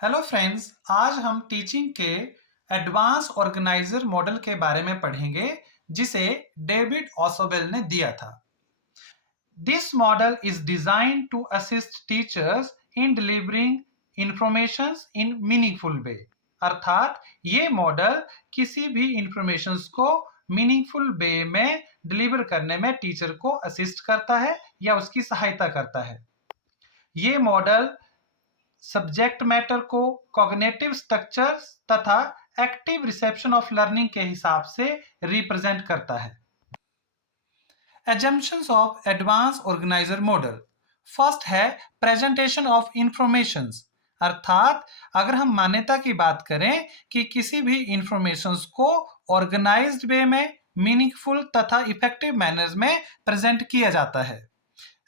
Hello friends, आज हम teaching के एडवांस ऑर्गेनाइजर मॉडल के बारे में पढ़ेंगे जिसे डेविड ऑसोवेल ने दिया था। This model is design to assist teachers in delivering information in meaningful way. अर्थात ये मॉडल किसी भी इंफॉर्मेशन को मीनिंगफुल वे में डिलीवर करने में टीचर को असिस्ट करता है या उसकी सहायता करता है। ये मॉडल सब्जेक्ट मैटर को कॉग्निटिव स्ट्रक्चर्स तथा एक्टिव रिसेप्शन ऑफ लर्निंग के हिसाब से रिप्रेजेंट करता है। Assumptions of advance organizer model. First है प्रेजेंटेशन ऑफ इंफॉर्मेशंस। अर्थात अगर हम मान्यता की बात करें कि किसी भी इंफॉर्मेशन को ऑर्गेनाइज्ड वे में मीनिंगफुल तथा इफेक्टिव मैनर्स में प्रेजेंट किया जाता है।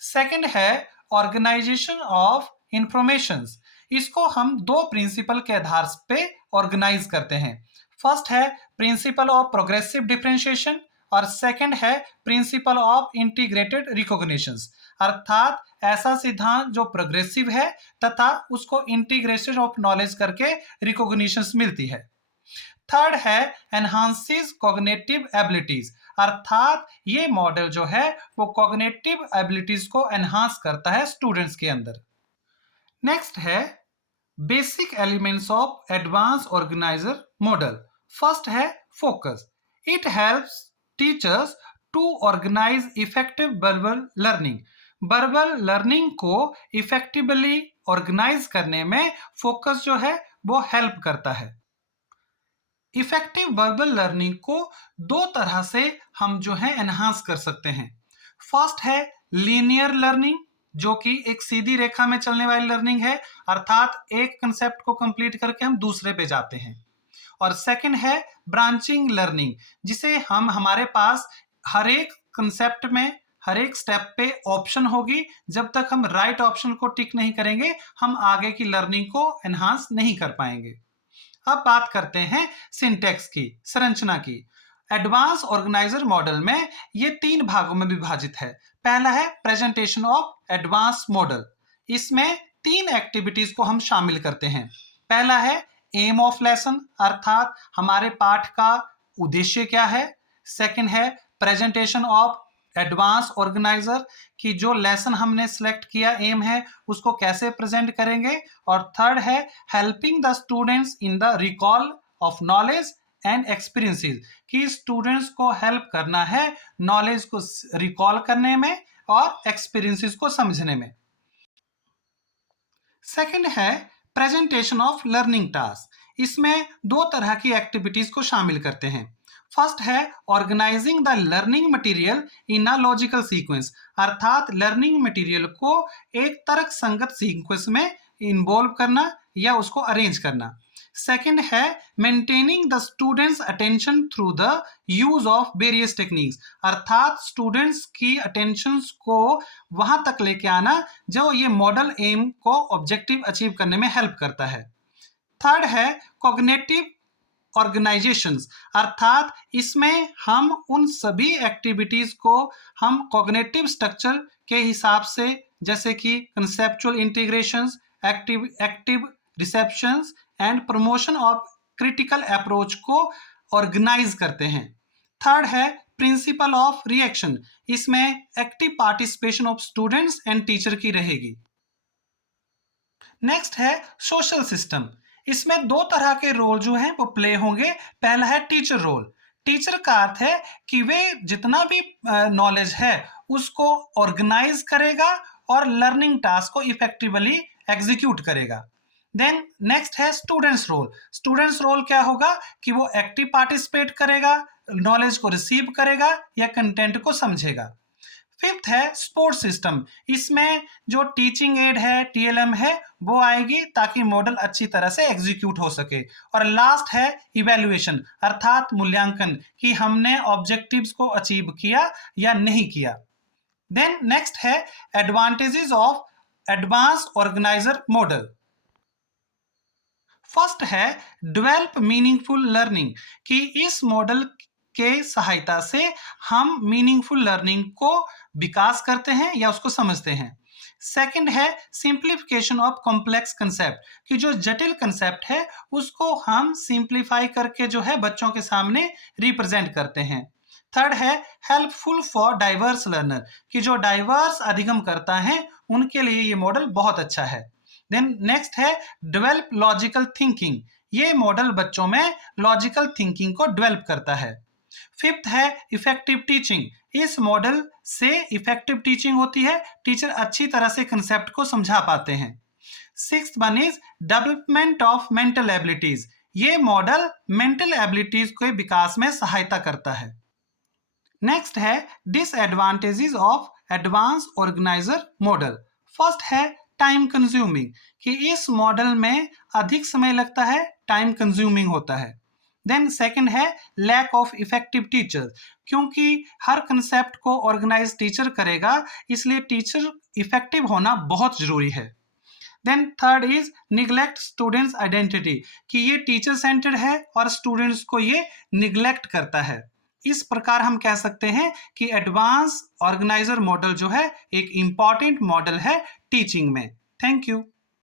सेकंड है ऑर्गेनाइजेशन ऑफ इंफॉर्मेशंस। इसको हम दो प्रिंसिपल के आधार पे ऑर्गेनाइज करते हैं। फर्स्ट है प्रिंसिपल ऑफ प्रोग्रेसिव डिफरेंशिएशन और सेकंड है प्रिंसिपल ऑफ इंटीग्रेटेड रिकॉग्निशंस। अर्थात ऐसा सिद्धांत जो प्रोग्रेसिव है तथा उसको इंटीग्रेशन ऑफ नॉलेज करके रिकॉग्निशंस मिलती है। थर्ड है एनहांसेस कॉग्निटिव एबिलिटीज। अर्थात ये मॉडल जो है वो कॉग्निटिव एबिलिटीज को एनहांस करता है स्टूडेंट्स के अंदर। नेक्स्ट है basic elements of advance organizer model. First है focus. It helps teachers to organize effective verbal learning. Verbal learning को इफेक्टिवली ऑर्गेनाइज करने में फोकस जो है वो हेल्प करता है। इफेक्टिव वर्बल लर्निंग को दो तरह से हम जो है एनहांस कर सकते हैं। फर्स्ट है लीनियर लर्निंग, जो कि एक सीधी रेखा में चलने वाली लर्निंग है, अर्थात एक कंसेप्ट को कंप्लीट करके हम दूसरे पे जाते हैं। और सेकंड है ब्रांचिंग लर्निंग, जिसे हम हमारे पास हर एक कंसेप्ट में हर एक स्टेप पे ऑप्शन होगी, जब तक हम राइट ऑप्शन को टिक नहीं करेंगे हम आगे की लर्निंग को एनहांस नहीं कर पाएंगे। अब बात करते हैं सिंटैक्स की, संरचना की। एडवांस ऑर्गेनाइजर मॉडल में ये तीन भागों में विभाजित है। पहला है प्रेजेंटेशन ऑफ एडवांस मॉडल। इसमें तीन एक्टिविटीज को हम शामिल करते हैं। पहला है एम ऑफ लेसन, अर्थात हमारे पाठ का उद्देश्य क्या है। सेकंड है प्रेजेंटेशन ऑफ एडवांस ऑर्गेनाइजर, कि जो लेसन हमने सेलेक्ट किया एम है उसको कैसे प्रेजेंट करेंगे। और थर्ड है helping the students in the recall of knowledge and experiences, कि स्टूडेंट्स को हेल्प करना है नॉलेज को रिकॉल करने में और एक्सपीरियंसेस को समझने में। सेकंड है प्रेजेंटेशन ऑफ लर्निंग टास्क। इसमें दो तरह की एक्टिविटीज को शामिल करते हैं। फर्स्ट है organizing the learning material in a logical sequence, अर्थात लर्निंग मटेरियल को एक तर्क संगत सीक्वेंस में इन्वॉल्व करना या उसको अरेंज करना। सेकंड है maintaining the students attention through the use of various techniques, अर्थात स्टूडेंट्स की अटेंशन को वहां तक लेके आना जो ये मॉडल एम को ऑब्जेक्टिव अचीव करने में हेल्प करता है। थर्ड है कॉग्निटिव ऑर्गेनाइजेशंस, अर्थात इसमें हम उन सभी एक्टिविटीज को हम कॉग्निटिव स्ट्रक्चर के हिसाब से, जैसे कि conceptual integrations, active receptions and promotion of critical approach को ऑर्गेनाइज करते हैं। थर्ड है प्रिंसिपल ऑफ रिएक्शन। इसमें active participation of students and teacher की रहेगी। नेक्स्ट है सोशल सिस्टम। इसमें दो तरह के रोल जो हैं वो प्ले होंगे। पहला है टीचर रोल। टीचर का अर्थ है कि वे जितना भी नॉलेज है उसको ऑर्गेनाइज करेगा और लर्निंग टास्क को इफेक्टिवली एग्जीक्यूट करेगा। देन नेक्स्ट है स्टूडेंट्स रोल। स्टूडेंट्स रोल क्या होगा कि वो एक्टिव पार्टिसिपेट करेगा, नॉलेज को रिसीव करेगा या कंटेंट को समझेगा। फिफ्थ है सपोर्ट सिस्टम। इसमें जो टीचिंग एड है, टीएलएम है, वो आएगी ताकि मॉडल अच्छी तरह से एग्जीक्यूट हो सके। और लास्ट है इवैल्यूएशन, अर्थात मूल्यांकन, कि हमने ऑब्जेक्टिव्स को अचीव किया या नहीं किया। देन नेक्स्ट है advantages of advance organizer model. First है डेवलप मीनिंगफुल लर्निंग, कि इस मॉडल के सहायता से हम मीनिंगफुल लर्निंग को विकास करते हैं या उसको समझते हैं। सेकंड है सिंप्लीफिकेशन ऑफ कॉम्प्लेक्स कंसेप्ट, कि जो जटिल कंसेप्ट है उसको हम सिंप्लीफाई करके जो है बच्चों के सामने रिप्रेजेंट करते हैं। थर्ड है हेल्पफुल फॉर डाइवर्स लर्नर, कि जो डाइवर्स अधिगम करता है उनके लिए ये मॉडल बहुत अच्छा है। देन नेक्स्ट है डेवलप लॉजिकल थिंकिंग, ये मॉडल बच्चों में लॉजिकल थिंकिंग को डेवलप करता है। फिफ्थ है इफेक्टिव टीचिंग, इस मॉडल से इफेक्टिव टीचिंग होती है, टीचर अच्छी तरह से कंसेप्ट को समझा पाते हैं। Sixth one is development of mental abilities, ये मॉडल मेंटल एबिलिटीज के विकास में सहायता करता है। नेक्स्ट है disadvantages of advance organizer model. First है टाइम कंज्यूमिंग, कि इस मॉडल में अधिक समय लगता है, टाइम कंज्यूमिंग होता है। देन सेकंड है लैक ऑफ इफेक्टिव टीचर, क्योंकि हर कंसेप्ट को ऑर्गेनाइज टीचर करेगा, इसलिए टीचर इफेक्टिव होना बहुत जरूरी है। Then third is neglect students identity, कि ये टीचर सेंटर्ड है और स्टूडेंट्स को ये निग्लेक्ट करता है। इस प्रकार हम कह सकते हैं कि एडवांस ऑर्गेनाइजर मॉडल जो है एक इंपॉर्टेंट मॉडल है टीचिंग में। Thank you.